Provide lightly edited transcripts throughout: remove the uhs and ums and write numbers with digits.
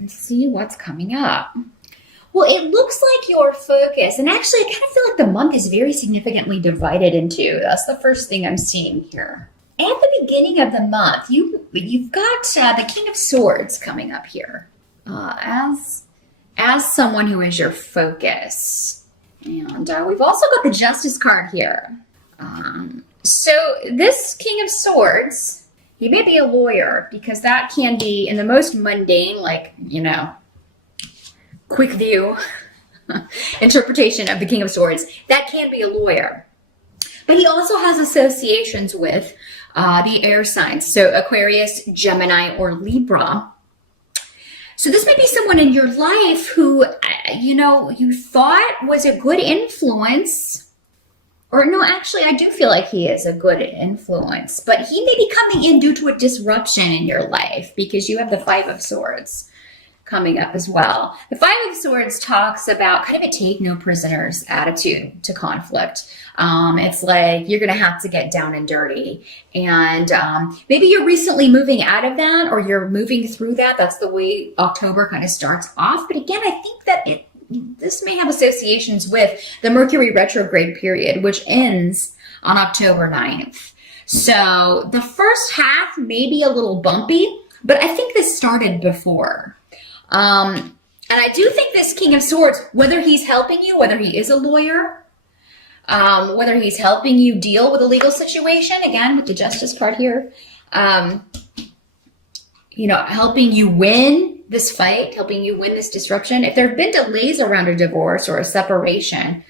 and see what's coming up. Well, it looks like your focus, and actually I kind of feel like the month is very significantly divided in two. That's the first thing I'm seeing here. At the beginning of the month, you've got the King of Swords coming up here as someone who is your focus. And we've also got the Justice card here. So this King of Swords, he may be a lawyer, because that can be in the most mundane, like, quick view interpretation of the King of Swords. That can be a lawyer. But he also has associations with the air signs. So Aquarius, Gemini, or Libra. So this may be someone in your life who, you thought was a good influence. Or no, actually, I do feel like he is a good influence. But he may be coming in due to a disruption in your life, because you have the Five of Swords coming up as well. The Five of Swords talks about kind of a take no prisoners attitude to conflict. It's like you're going to have to get down and dirty. And maybe you're recently moving out of that, or you're moving through that. That's the way October kind of starts off. But again, I think that this may have associations with the Mercury retrograde period, which ends on October 9th. So the first half may be a little bumpy, but I think this started before. And I do think this King of Swords, whether he's helping you, whether he is a lawyer, whether he's helping you deal with a legal situation, again, with the Justice card here, helping you win this fight, helping you win this disruption. If there have been delays around a divorce or a separation,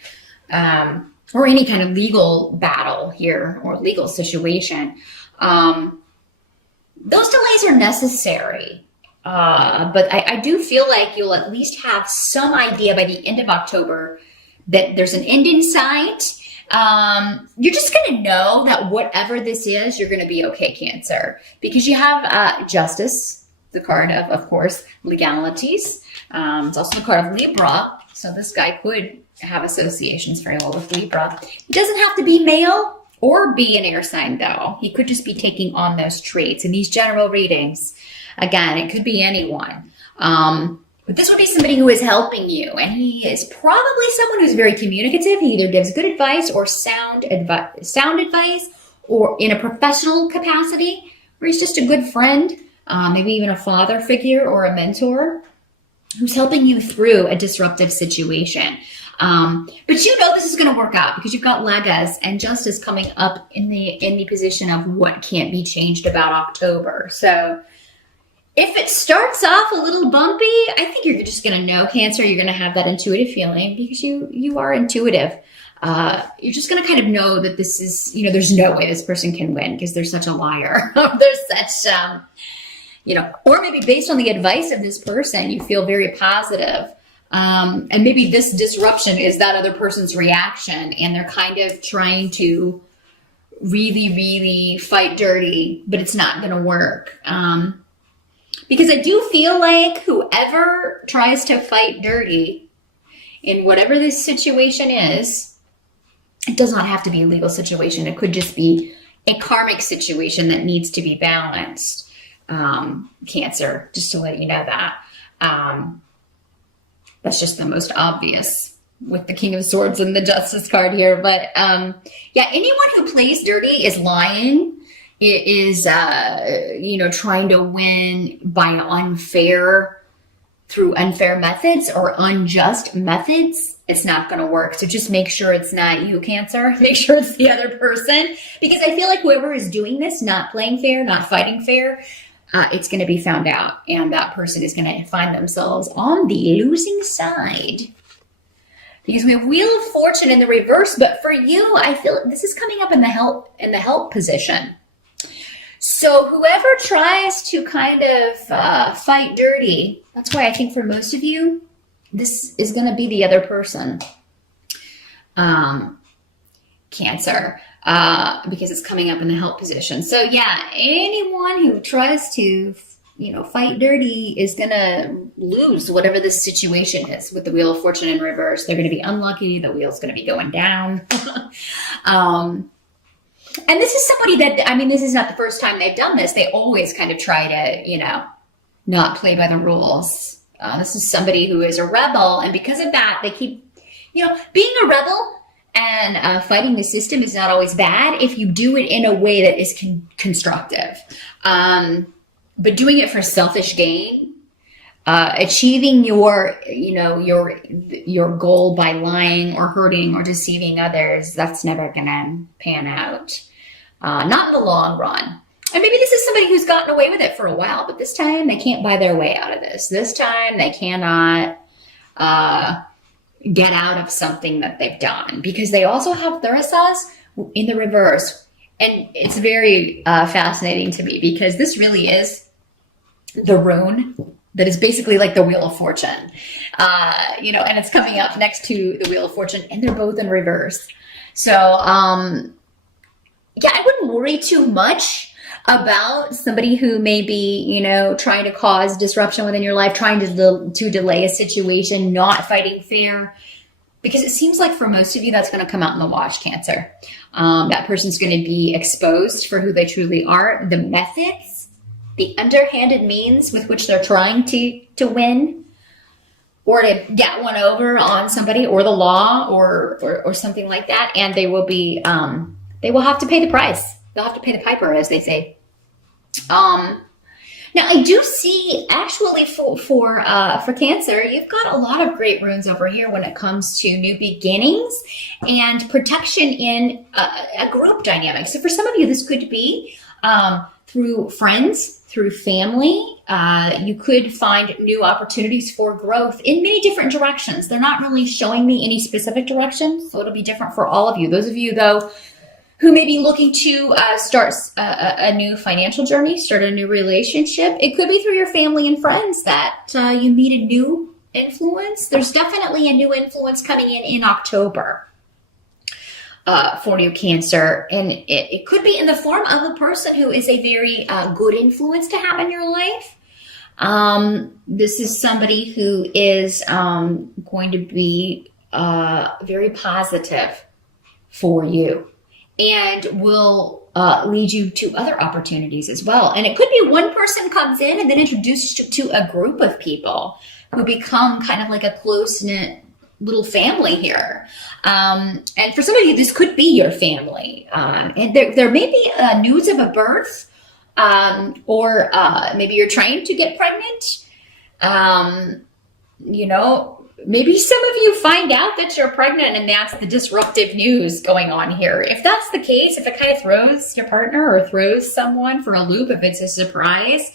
or any kind of legal battle here or legal situation, those delays are necessary. But I do feel like you'll at least have some idea by the end of October that there's an end in sight. You're just going to know that whatever this is, you're going to be okay, Cancer, because you have Justice, the card of course, legalities. It's also the card of Libra. So this guy could have associations very well with Libra. He doesn't have to be male or be an air sign, though. He could just be taking on those traits in these general readings. Again, it could be anyone. But this would be somebody who is helping you. And he is probably someone who's very communicative. He either gives good advice or sound advice, or in a professional capacity, or he's just a good friend, maybe even a father figure or a mentor who's helping you through a disruptive situation. But this is going to work out, because you've got Legas and Justice coming up in the position of what can't be changed about October. So if it starts off a little bumpy, I think you're just going to know, Cancer. You're going to have that intuitive feeling, because you are intuitive. You're just going to kind of know that this is, there's no way this person can win, because they're such a liar. They're such, or maybe based on the advice of this person, you feel very positive. And maybe this disruption is that other person's reaction, and they're kind of trying to really, really fight dirty, but it's not going to work. Because I do feel like whoever tries to fight dirty in whatever this situation is, it does not have to be a legal situation. It could just be a karmic situation that needs to be balanced. Cancer, just to let you know that. That's just the most obvious with the King of Swords and the Justice card here. But anyone who plays dirty is lying. It is, trying to win through unfair methods or unjust methods. It's not going to work. So just make sure it's not you, Cancer. Make sure it's the other person. Because I feel like whoever is doing this, not playing fair, not fighting fair, it's going to be found out. And that person is going to find themselves on the losing side. Because we have Wheel of Fortune in the reverse. But for you, I feel this is coming up in the help position. So whoever tries to kind of fight dirty, that's why I think for most of you, this is going to be the other person, Cancer, because it's coming up in the help position. So anyone who tries to, fight dirty is going to lose whatever the situation is with the Wheel of Fortune in reverse. They're going to be unlucky. The wheel's going to be going down. And this is somebody that, this is not the first time they've done this. They always kind of try to, not play by the rules. This is somebody who is a rebel, and because of that, they keep, being a rebel and fighting the system is not always bad if you do it in a way that is constructive. But doing it for selfish gain, achieving your goal by lying or hurting or deceiving others, that's never gonna pan out. Not in the long run. And maybe this is somebody who's gotten away with it for a while, but this time they can't buy their way out of this. This time they cannot get out of something that they've done, because they also have Thurisaz in the reverse. And it's very fascinating to me, because this really is the rune that is basically like the Wheel of Fortune, and it's coming up next to the Wheel of Fortune, and they're both in reverse. So, I wouldn't worry too much about somebody who may be, trying to cause disruption within your life, trying to delay a situation, not fighting fair, because it seems like for most of you, that's going to come out in the wash, Cancer. That person's going to be exposed for who they truly are, the methods, the underhanded means with which they're trying to win or to get one over on somebody, or the law, or something like that. And they will be, they will have to pay the price. They'll have to pay the piper, as they say. Now I do see actually for Cancer, you've got a lot of great runes over here when it comes to new beginnings and protection in a group dynamic. So for some of you, this could be through friends, through family. You could find new opportunities for growth in many different directions. They're not really showing me any specific direction, so it'll be different for all of you. Those of you, though, who may be looking to start a new financial journey, start a new relationship. It could be through your family and friends that you meet a new influence. There's definitely a new influence coming in October for you, Cancer. And it could be in the form of a person who is a very good influence to have in your life. This is somebody who is going to be very positive for you, and will lead you to other opportunities as well. And it could be one person comes in and then introduces you to a group of people who become kind of like a close-knit little family here. And for some of you, this could be your family. And there may be news of a birth, or maybe you're trying to get pregnant. Maybe some of you find out that you're pregnant, and that's the disruptive news going on here. If that's the case, if it kind of throws your partner or throws someone for a loop, if it's a surprise,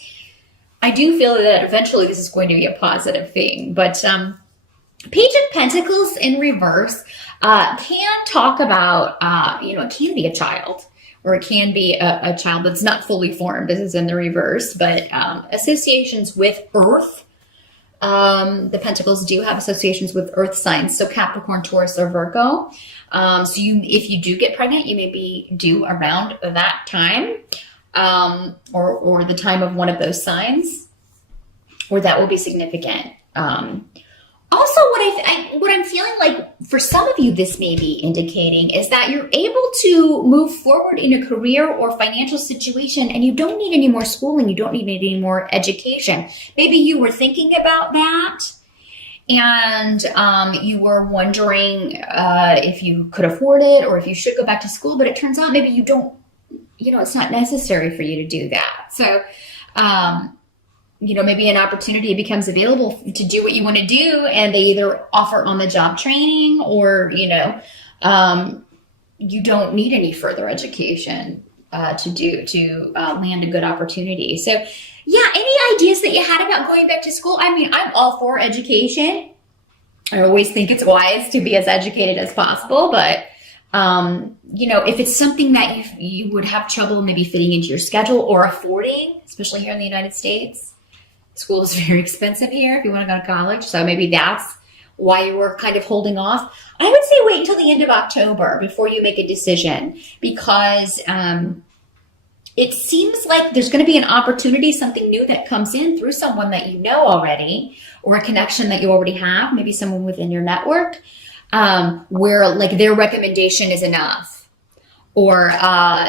I do feel that eventually this is going to be a positive thing. But Page of Pentacles in reverse can talk about, it can be a child, or it can be a child that's not fully formed. This is in the reverse, but associations with Earth. The Pentacles do have associations with Earth signs, so Capricorn, Taurus, or Virgo. If you do get pregnant, you may be due around that time, or the time of one of those signs, or that will be significant. Also, what I'm feeling like for some of you, this may be indicating is that you're able to move forward in a career or financial situation, and you don't need any more schooling. You don't need any more education. Maybe you were thinking about that, and you were wondering if you could afford it or if you should go back to school, but it turns out maybe you don't, it's not necessary for you to do that. So, maybe an opportunity becomes available to do what you want to do, and they either offer on-the-job training, or, you don't need any further education to land a good opportunity. So, any ideas that you had about going back to school? I mean, I'm all for education. I always think it's wise to be as educated as possible, but if it's something that you would have trouble maybe fitting into your schedule or affording, especially here in the United States. School is very expensive here if you want to go to college. So maybe that's why you were kind of holding off. I would say wait until the end of October before you make a decision, because it seems like there's going to be an opportunity, something new that comes in through someone that you know already, or a connection that you already have, maybe someone within your network, where like their recommendation is enough, or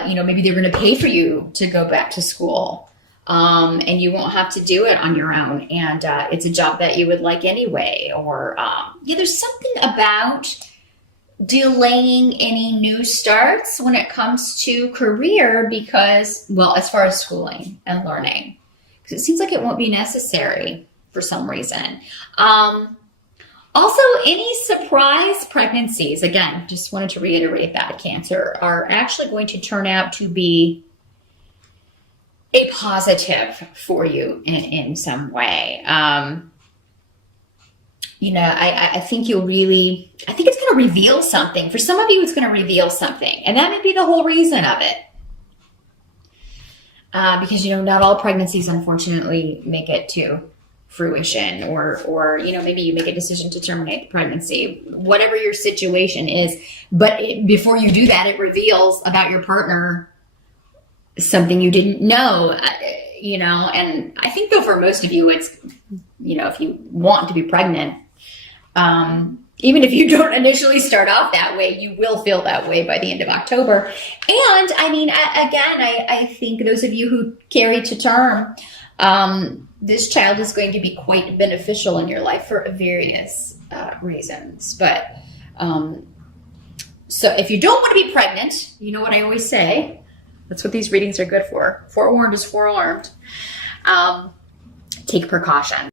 maybe they're going to pay for you to go back to school. and you won't have to do it on your own. And it's a job that you would like anyway. Or yeah, there's something about delaying any new starts when it comes to career because, well, as far as schooling and learning, because it seems like it won't be necessary for some reason. Also, any surprise pregnancies, again, just wanted to reiterate that, Cancer, are actually going to turn out to be a positive for you in some way. You know, I think you'll really, I think it's going to reveal something. For some of you, it's going to reveal something. And that may be the whole reason of it. Because, you know, not all pregnancies, unfortunately, make it to fruition, or you know, maybe you make a decision to terminate the pregnancy, whatever your situation is. But before you do that, it reveals about your partner something you didn't know, you know. And I think though for most of you, it's, you know, if you want to be pregnant, even if you don't initially start off that way, you will feel that way by the end of October. And I mean, again, I think those of you who carry to term, this child is going to be quite beneficial in your life for various reasons. But so if you don't want to be pregnant, you know what I always say, that's what these readings are good for. Forewarned is forearmed. Take precaution.